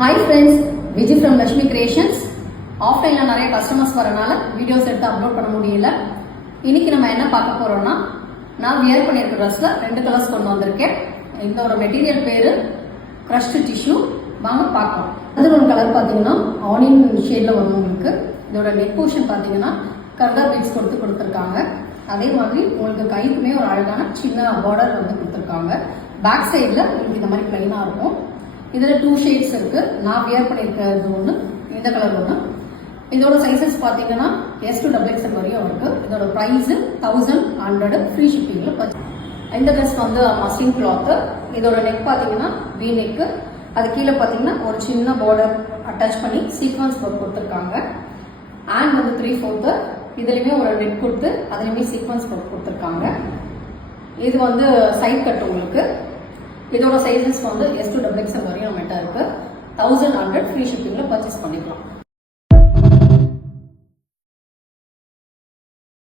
Hi friends, Vijay from Lakshmi Creations. ஆஃப்லைன்ல நிறைய customers வரனால videos எடுத்து அப்லோட் பண்ண முடியல. இன்னைக்கு நம்ம என்ன பார்க்க போறோம்னா, நான் வியர் பண்ணியிருக்க ட்ரெஸ்ல 2 கலர்ஸ் கொண்டு வந்திருக்கேன். இதோட மெட்டீரியல் பேரு கிரஷ்டு டிஷ்யூ. வாங்க பார்க்கலாம். அது ஒரு கலர் பார்த்தீங்கன்னா ஆனியன் ஷேட்ல வரும் உங்களுக்கு. இதோட நெக் போர்ஷன் பார்த்தீங்கன்னா கர்தா பீட்ஸ் கொடுத்துருக்காங்க. அதே மாதிரி உங்களுக்கு கைக்குமே ஒரு அழகான சின்ன பார்டர் வந்து கொடுத்துருக்காங்க. பேக் சைடில் உங்களுக்கு இந்த மாதிரி பிளைனாக இருக்கும். இதில் 2 ஷேட்ஸ் இருக்கு. நான் வியர் பண்ணியிருக்கிறது ஒன்று, இந்த கலர் ஒன்று. இதோட சைஸஸ் பார்த்தீங்கன்னா S to XXL வரையும் இருக்கு. இதோட ப்ரைஸ் 1100 ஃப்ரீ ஷிப்பிங்கில். இந்த ட்ரெஸ் வந்து மஸ்லின் கிளாத்து. இதோட நெக் பார்த்தீங்கன்னா வி நெக்கு. அது கீழே பார்த்தீங்கன்னா ஒரு சின்ன பார்டர் அட்டாச் பண்ணி சீக்வன்ஸ் ஒர்க் கொடுத்துருக்காங்க. அண்ட் வந்து 3/4 இதுலையுமே ஒரு நெக் கொடுத்து அதுலையுமே சீக்வன்ஸ் ஒர்க் கொடுத்துருக்காங்க. இது வந்து சைட் கட் உங்களுக்கு. இதோட சைஸஸ் வந்து S to XXL வரையும் நம்மகிட்ட இருக்கு. 1100 ஃப்ரீ ஷிப்பிங்கில் பர்ச்சேஸ் பண்ணிக்கலாம்.